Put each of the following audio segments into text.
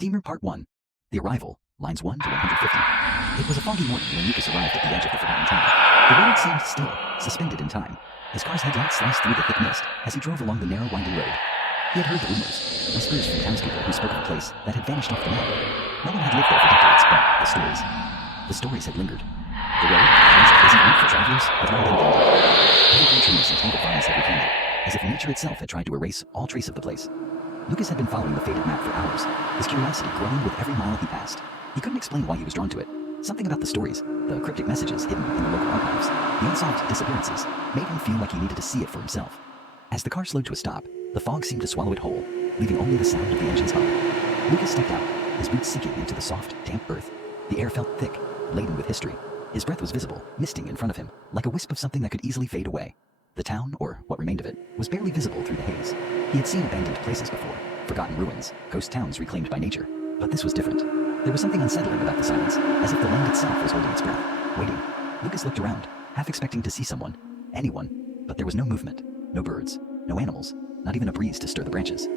Themer Part 1. The Arrival, lines 1 to 150. It was a foggy morning when Lucas arrived at the edge of the forgotten town. The road seemed still, suspended in time. His car's headlights sliced through the thick mist as he drove along the narrow, winding road. He had heard the rumors, whispers from townspeople who spoke of a place that had vanished off the map. No one had lived there for decades, but the stories had lingered. The road, once a pleasant route for travelers, had long been abandoned. Evergreen trees and tangled vines had reclaimed it, as if nature itself had tried to erase all trace of the place. Lucas had been following the faded map for hours, his curiosity growing with every mile he passed. He couldn't explain why he was drawn to it. Something about the stories, the cryptic messages hidden in the local archives, the unsolved disappearances, made him feel like he needed to see it for himself. As the car slowed to a stop, the fog seemed to swallow it whole, leaving only the sound of the engine's hum. Lucas stepped out, his boots sinking into the soft, damp earth. The air felt thick, laden with history. His breath was visible, misting in front of him, like a wisp of something that could easily fade away. The town, or what remained of it, was barely visible through the haze. He had seen abandoned places before, forgotten ruins, ghost towns reclaimed by nature. But this was different. There was something unsettling about the silence, as if the land itself was holding its breath, waiting. Lucas looked around, half expecting to see someone, anyone, but there was no movement, no birds, no animals, not even a breeze to stir the branches.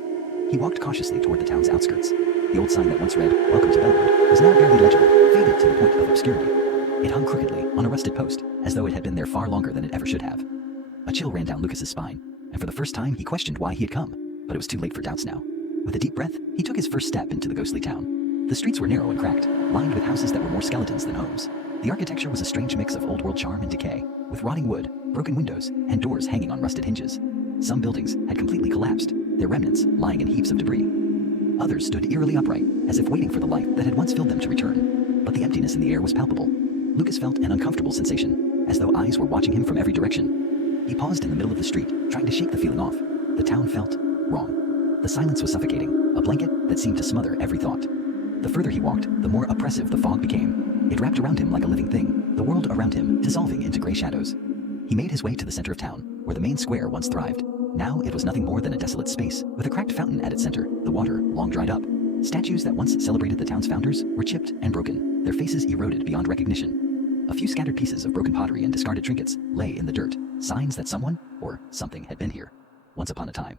He walked cautiously toward the town's outskirts. The old sign that once read, "Welcome to Bellwood," was now barely legible, faded to the point of obscurity. It hung crookedly on a rusted post, as though it had been there far longer than it ever should have. A chill ran down Lucas's spine, and for the first time he questioned why he had come, but it was too late for doubts now. With a deep breath, he took his first step into the ghostly town. The streets were narrow and cracked, lined with houses that were more skeletons than homes. The architecture was a strange mix of old-world charm and decay, with rotting wood, broken windows, and doors hanging on rusted hinges. Some buildings had completely collapsed, their remnants lying in heaps of debris. Others stood eerily upright, as if waiting for the life that had once filled them to return. But the emptiness in the air was palpable. Lucas felt an uncomfortable sensation, as though eyes were watching him from every direction. He paused in the middle of the street, trying to shake the feeling off. The town felt wrong. The silence was suffocating, a blanket that seemed to smother every thought. The further he walked, the more oppressive the fog became. It wrapped around him like a living thing, the world around him dissolving into gray shadows. He made his way to the center of town, where the main square once thrived. Now it was nothing more than a desolate space, with a cracked fountain at its center, the water long dried up. Statues that once celebrated the town's founders were chipped and broken, their faces eroded beyond recognition. A few scattered pieces of broken pottery and discarded trinkets lay in the dirt, signs that someone, or something, had been here, once upon a time.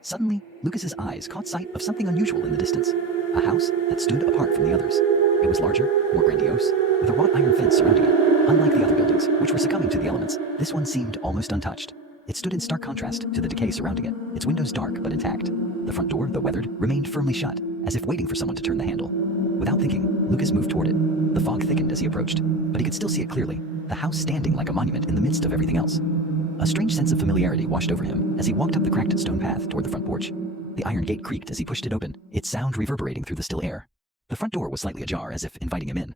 Suddenly, Lucas's eyes caught sight of something unusual in the distance. A house that stood apart from the others. It was larger, more grandiose, with a wrought iron fence surrounding it. Unlike the other buildings, which were succumbing to the elements, this one seemed almost untouched. It stood in stark contrast to the decay surrounding it, its windows dark but intact. The front door, though weathered, remained firmly shut, as if waiting for someone to turn the handle. Without thinking, Lucas moved toward it. The fog thickened as he approached, but he could still see it clearly, the house standing like a monument in the midst of everything else. A strange sense of familiarity washed over him as he walked up the cracked stone path toward the front porch. The iron gate creaked as he pushed it open, its sound reverberating through the still air. The front door was slightly ajar, as if inviting him in.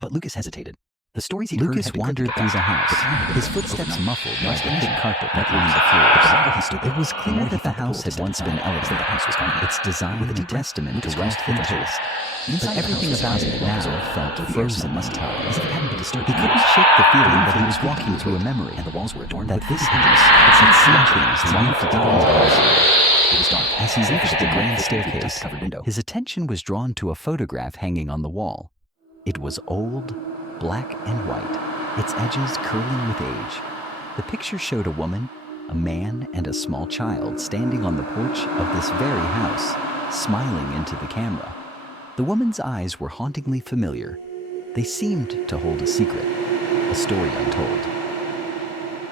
But Lucas hesitated. The stories he'd heard had been wandered through the house, his footsteps muffled by the painted carpet that lined the floors. It was clear that the house had once been elevated, its design a testament to wealth and taste. But everything about it now felt frozen in time. He couldn't shake the feeling that he was walking through a memory, and the walls were adorned that with this house had seen things long deeper into the house. It was dark. As he reached the grand staircase, dust-covered window. his attention was drawn to a photograph hanging on the wall. It was old, black and white, its edges curling with age. The picture showed a woman, a man, and a small child standing on the porch of this very house, smiling into the camera. The woman's eyes were hauntingly familiar. They seemed to hold a secret, a story untold.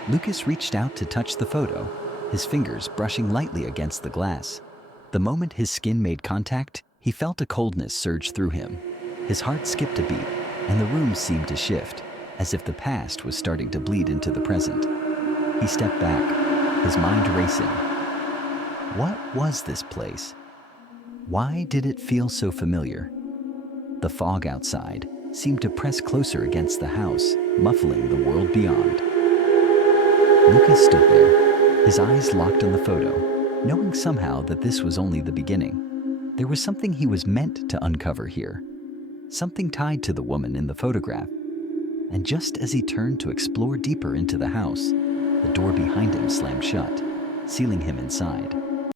Lucas reached out to touch the photo, his fingers brushing lightly against the glass. The moment his skin made contact, he felt a coldness surge through him. His heart skipped a beat, and the room seemed to shift, as if the past was starting to bleed into the present. He stepped back, his mind racing. What was this place? Why did it feel so familiar? The fog outside seemed to press closer against the house, muffling the world beyond. Lucas stood there, his eyes locked on the photo, knowing somehow that this was only the beginning. There was something he was meant to uncover here. Something tied to the woman in the photograph. And just as he turned to explore deeper into the house, the door behind him slammed shut, sealing him inside.